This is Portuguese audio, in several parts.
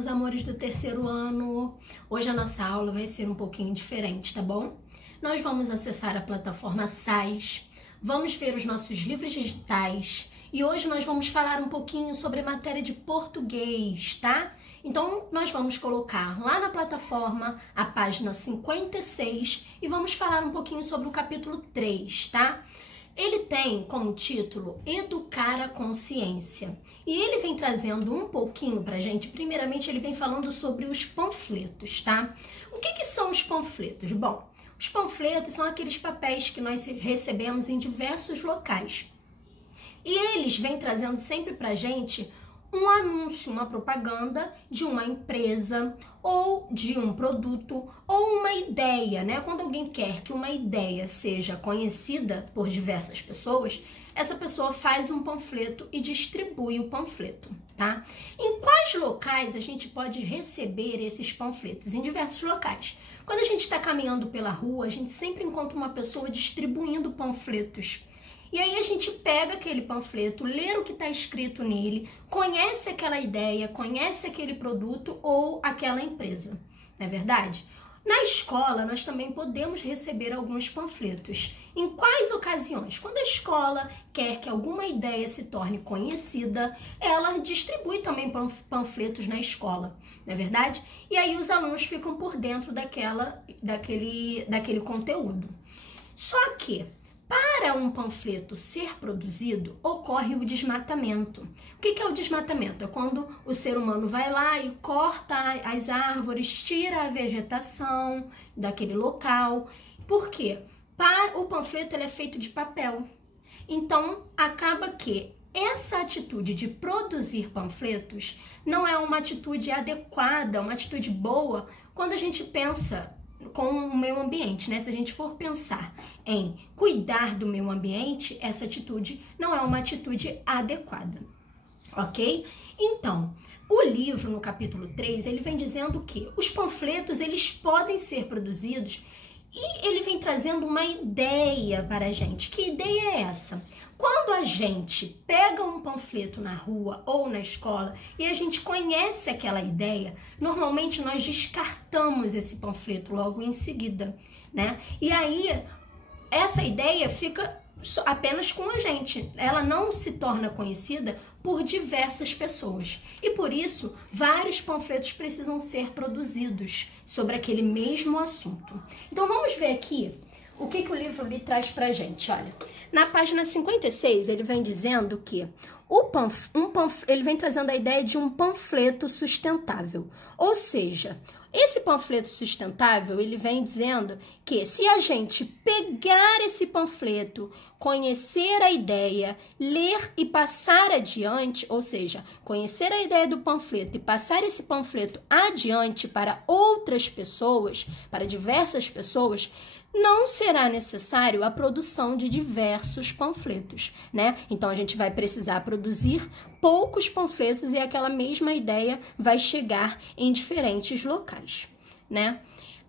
meus amores do terceiro ano? Hoje a nossa aula vai ser um pouquinho diferente, tá bom? Nós vamos acessar a plataforma SAIS, vamos ver os nossos livros digitais e hoje nós vamos falar um pouquinho sobre a matéria de português, tá? Então, nós vamos colocar lá na plataforma a página 56 e vamos falar um pouquinho sobre o capítulo 3, tá? Ele tem como título Educar a Consciência e ele vem trazendo um pouquinho pra gente. Primeiramente, ele vem falando sobre os panfletos, tá? O que são os panfletos? Bom, os panfletos são aqueles papéis que nós recebemos em diversos locais e eles vêm trazendo sempre pra gente um anúncio, uma propaganda de uma empresa ou de um produto ou uma ideia, né? Quando alguém quer que uma ideia seja conhecida por diversas pessoas, essa pessoa faz um panfleto e distribui o panfleto, tá? Em quais locais a gente pode receber esses panfletos? Em diversos locais. Quando a gente está caminhando pela rua, a gente sempre encontra uma pessoa distribuindo panfletos. E aí a gente pega aquele panfleto, lê o que está escrito nele, conhece aquela ideia, conhece aquele produto ou aquela empresa, não é verdade? Na escola, nós também podemos receber alguns panfletos. Em quais ocasiões? Quando a escola quer que alguma ideia se torne conhecida, ela distribui também panfletos na escola, não é verdade? E aí os alunos ficam por dentro daquele conteúdo. Só que para um panfleto ser produzido, ocorre o desmatamento. O que é o desmatamento? É quando o ser humano vai lá e corta as árvores, tira a vegetação daquele local. Por quê? O panfleto ele é feito de papel. Então, acaba que essa atitude de produzir panfletos não é uma atitude adequada, uma atitude boa quando a gente pensa com o meio ambiente, né? Se a gente for pensar em cuidar do meio ambiente, essa atitude não é uma atitude adequada, ok? Então, o livro, no capítulo 3, ele vem dizendo que os panfletos, eles podem ser produzidos e ele vem trazendo uma ideia para a gente. Que ideia é essa? Quando a gente pega um panfleto na rua ou na escola e a gente conhece aquela ideia, normalmente nós descartamos esse panfleto logo em seguida, né? E aí, essa ideia fica apenas com a gente. Ela não se torna conhecida por diversas pessoas. E por isso, vários panfletos precisam ser produzidos sobre aquele mesmo assunto. Então, vamos ver aqui o que o livro lhe traz pra gente. Olha, na página 56, ele vem dizendo que ele vem trazendo a ideia de um panfleto sustentável. Ou seja, esse panfleto sustentável, ele vem dizendo que se a gente pegar esse panfleto, conhecer a ideia, ler e passar adiante, ou seja, conhecer a ideia do panfleto e passar esse panfleto adiante para outras pessoas, para diversas pessoas, não será necessário a produção de diversos panfletos, né? Então, a gente vai precisar produzir poucos panfletos e aquela mesma ideia vai chegar em diferentes locais, né?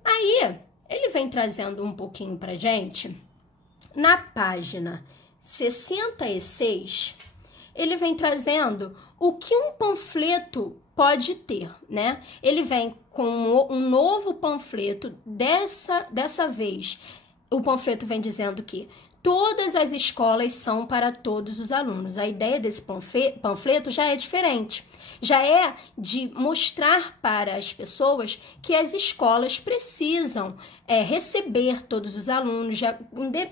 Aí, ele vem trazendo um pouquinho pra gente, na página 66, ele vem trazendo o que um panfleto pode ter, né? Ele vem com um novo panfleto, dessa vez o panfleto vem dizendo que todas as escolas são para todos os alunos. A ideia desse panfleto já é diferente, já é de mostrar para as pessoas que as escolas precisam receber todos os alunos,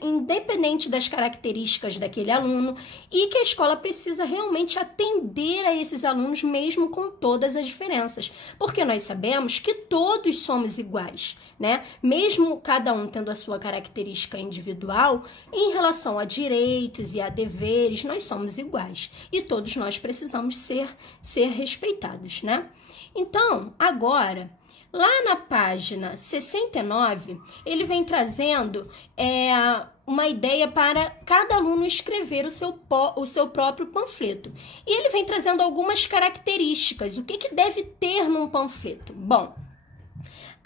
independente das características daquele aluno, e que a escola precisa realmente atender a esses alunos mesmo com todas as diferenças, porque nós sabemos que todos somos iguais, né? Mesmo cada um tendo a sua característica individual, em relação a direitos e a deveres, nós somos iguais e todos nós precisamos ser respeitados, né? Então, agora, lá na página 69, ele vem trazendo uma ideia para cada aluno escrever o seu próprio panfleto. E ele vem trazendo algumas características. O que deve ter num panfleto? Bom,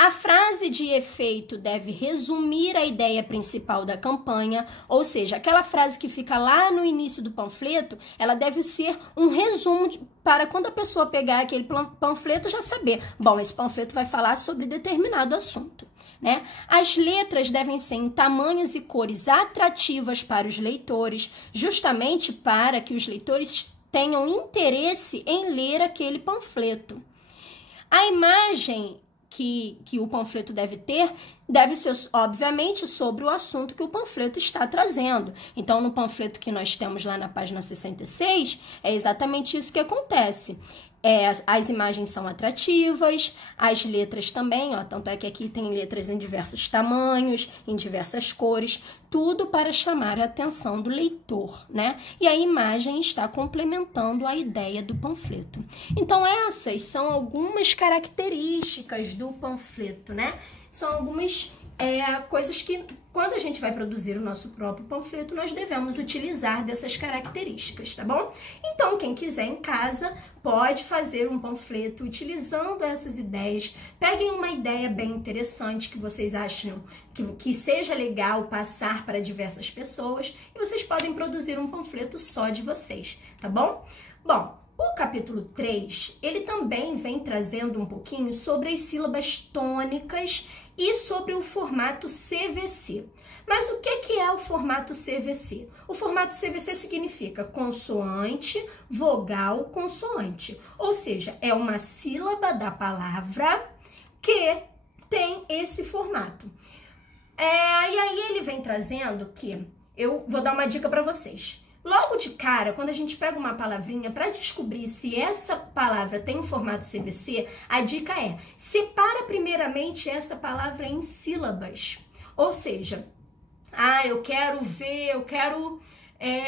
A frase de efeito deve resumir a ideia principal da campanha, ou seja, aquela frase que fica lá no início do panfleto, ela deve ser um resumo para quando a pessoa pegar aquele panfleto já saber, bom, esse panfleto vai falar sobre determinado assunto, né? As letras devem ser em tamanhos e cores atrativas para os leitores, justamente para que os leitores tenham interesse em ler aquele panfleto. A imagem que o panfleto deve ter, deve ser, obviamente, sobre o assunto que o panfleto está trazendo. Então, no panfleto que nós temos lá na página 66, é exatamente isso que acontece. As imagens são atrativas, as letras também, ó, tanto é que aqui tem letras em diversos tamanhos, em diversas cores, tudo para chamar a atenção do leitor, né? E a imagem está complementando a ideia do panfleto. Então, essas são algumas características do panfleto, né? São algumas coisas que, quando a gente vai produzir o nosso próprio panfleto, nós devemos utilizar dessas características, tá bom? Então, quem quiser em casa, pode fazer um panfleto utilizando essas ideias. Peguem uma ideia bem interessante que vocês acham que seja legal passar para diversas pessoas e vocês podem produzir um panfleto só de vocês, tá bom? Bom, o capítulo 3, ele também vem trazendo um pouquinho sobre as sílabas tônicas e sobre o formato CVC. Mas o que é o formato CVC? O formato CVC significa consoante, vogal, consoante. Ou seja, é uma sílaba da palavra que tem esse formato. E aí ele vem trazendo que, eu vou dar uma dica para vocês. Logo de cara, quando a gente pega uma palavrinha, para descobrir se essa palavra tem um formato CVC, a dica é, separa primeiramente essa palavra em sílabas. Ou seja, eu quero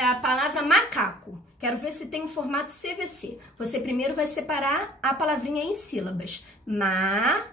a palavra macaco. Quero ver se tem um formato CVC. Você primeiro vai separar a palavrinha em sílabas. Ma-ca-co.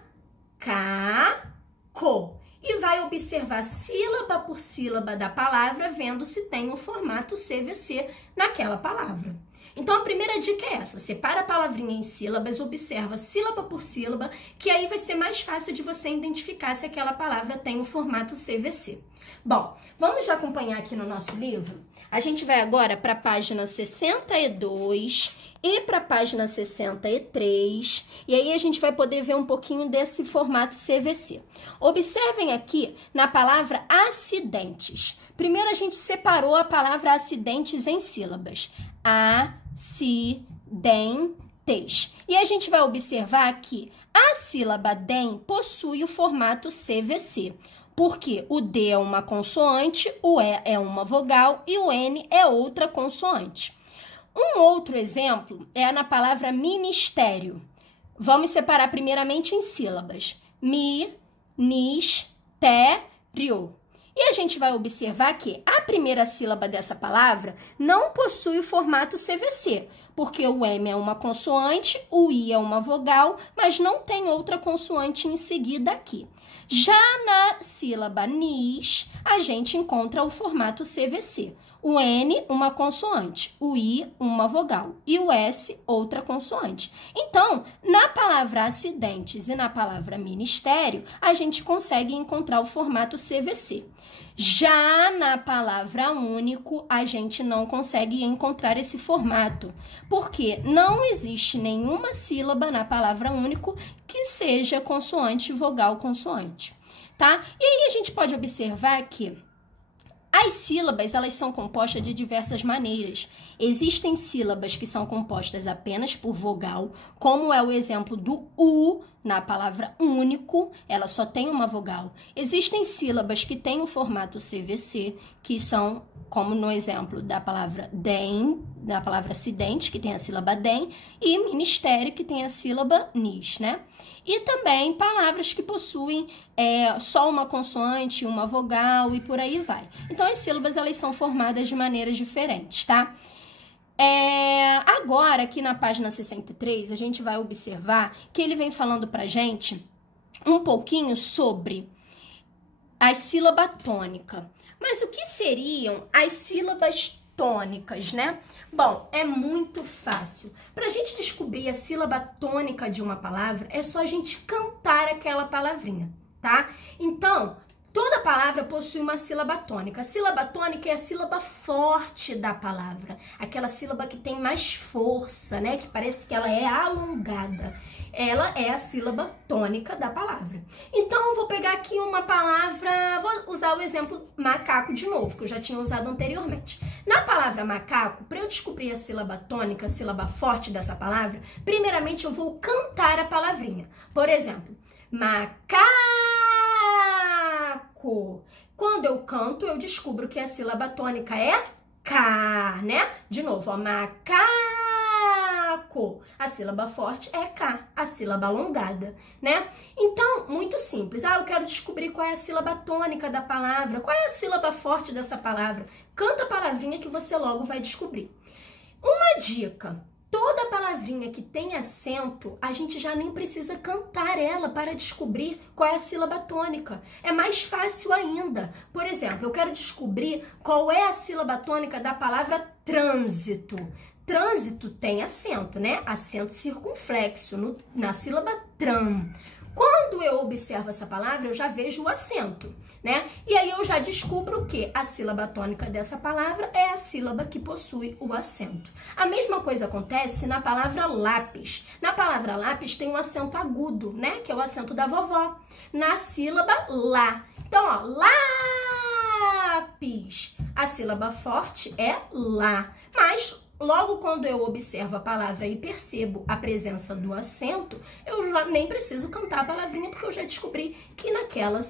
E vai observar sílaba por sílaba da palavra, vendo se tem um formato CVC naquela palavra. Então, a primeira dica é essa, separa a palavrinha em sílabas, observa sílaba por sílaba, que aí vai ser mais fácil de você identificar se aquela palavra tem o formato CVC. Bom, vamos já acompanhar aqui no nosso livro? A gente vai agora para a página 62 e para a página 63, e aí a gente vai poder ver um pouquinho desse formato CVC. Observem aqui na palavra acidentes. Primeiro a gente separou a palavra acidentes em sílabas. A-ci-den-tes. E a gente vai observar que a sílaba DEM possui o formato CVC. Porque o D é uma consoante, o E é uma vogal e o N é outra consoante. Um outro exemplo é na palavra ministério. Vamos separar primeiramente em sílabas. Mi, nis, te, rio. E a gente vai observar que a primeira sílaba dessa palavra não possui o formato CVC, porque o M é uma consoante, o I é uma vogal, mas não tem outra consoante em seguida aqui. Já na sílaba nis, a gente encontra o formato CVC. O N, uma consoante, o I, uma vogal, e o S, outra consoante. Então, na palavra acidentes e na palavra ministério, a gente consegue encontrar o formato CVC. Já na palavra único, a gente não consegue encontrar esse formato, porque não existe nenhuma sílaba na palavra único que seja consoante, vogal, consoante, tá? E aí a gente pode observar que as sílabas, elas são compostas de diversas maneiras. Existem sílabas que são compostas apenas por vogal, como é o exemplo do U na palavra único, ela só tem uma vogal. Existem sílabas que têm o formato CVC, que são, como no exemplo da palavra DEM, da palavra acidente, que tem a sílaba DEM, e ministério, que tem a sílaba NIS, né? E também palavras que possuem só uma consoante, uma vogal e por aí vai. Então, as sílabas, elas são formadas de maneiras diferentes, tá? Agora, aqui na página 63, a gente vai observar que ele vem falando pra gente um pouquinho sobre a sílaba tônica. Mas o que seriam as sílabas tônicas, né? Bom, é muito fácil. Pra gente descobrir a sílaba tônica de uma palavra, é só a gente cantar aquela palavrinha, tá? Então, toda palavra possui uma sílaba tônica. A sílaba tônica é a sílaba forte da palavra. Aquela sílaba que tem mais força, né? Que parece que ela é alongada. Ela é a sílaba tônica da palavra. Então, eu vou pegar aqui uma palavra... Vou usar o exemplo macaco de novo, que eu já tinha usado anteriormente. Na palavra macaco, para eu descobrir a sílaba tônica, a sílaba forte dessa palavra, primeiramente eu vou cantar a palavrinha. Por exemplo, macaco. Quando eu canto, eu descubro que a sílaba tônica é K, né? De novo, ó, macaco. A sílaba forte é K, a sílaba alongada, né? Então, muito simples. Eu quero descobrir qual é a sílaba tônica da palavra, qual é a sílaba forte dessa palavra. Canta a palavrinha que você logo vai descobrir. Uma dica. Toda palavrinha que tem acento, a gente já nem precisa cantar ela para descobrir qual é a sílaba tônica. É mais fácil ainda. Por exemplo, eu quero descobrir qual é a sílaba tônica da palavra trânsito. Trânsito tem acento, né? Acento circunflexo na sílaba tram. Quando eu observo essa palavra, eu já vejo o acento, né? E aí eu já descubro que a sílaba tônica dessa palavra é a sílaba que possui o acento. A mesma coisa acontece na palavra lápis. Na palavra lápis tem um acento agudo, né? Que é o acento da vovó. Na sílaba lá. Então, ó, lápis. A sílaba forte é lá. Mas logo quando eu observo a palavra e percebo a presença do acento, eu já nem preciso cantar a palavrinha, porque eu já descobri que naquela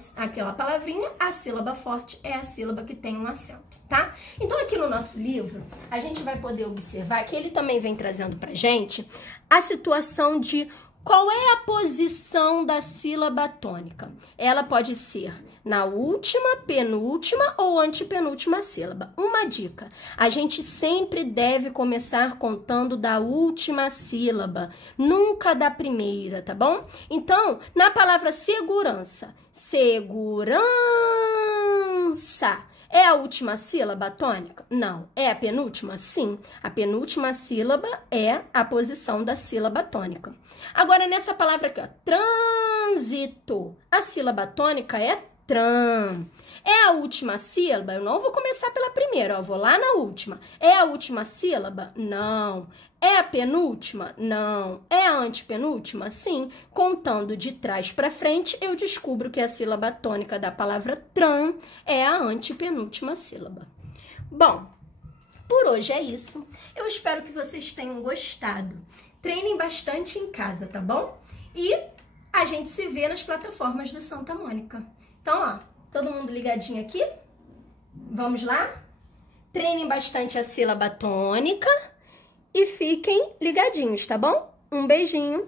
palavrinha, a sílaba forte é a sílaba que tem um acento, tá? Então, aqui no nosso livro, a gente vai poder observar que ele também vem trazendo pra gente a situação de qual é a posição da sílaba tônica. Ela pode ser na última, penúltima ou antepenúltima sílaba. Uma dica, a gente sempre deve começar contando da última sílaba, nunca da primeira, tá bom? Então, na palavra segurança, segurança, é a última sílaba tônica? Não. É a penúltima? Sim. A penúltima sílaba é a posição da sílaba tônica. Agora, nessa palavra aqui, ó, trânsito, a sílaba tônica é tram. É a última sílaba? Eu não vou começar pela primeira, ó, vou lá na última. É a última sílaba? Não. É a penúltima? Não. É a antepenúltima? Sim. Contando de trás para frente, eu descubro que a sílaba tônica da palavra tram é a antepenúltima sílaba. Bom, por hoje é isso. Eu espero que vocês tenham gostado. Treinem bastante em casa, tá bom? E a gente se vê nas plataformas da Santa Mônica. Então, ó, todo mundo ligadinho aqui? Vamos lá? Treinem bastante a sílaba tônica e fiquem ligadinhos, tá bom? Um beijinho!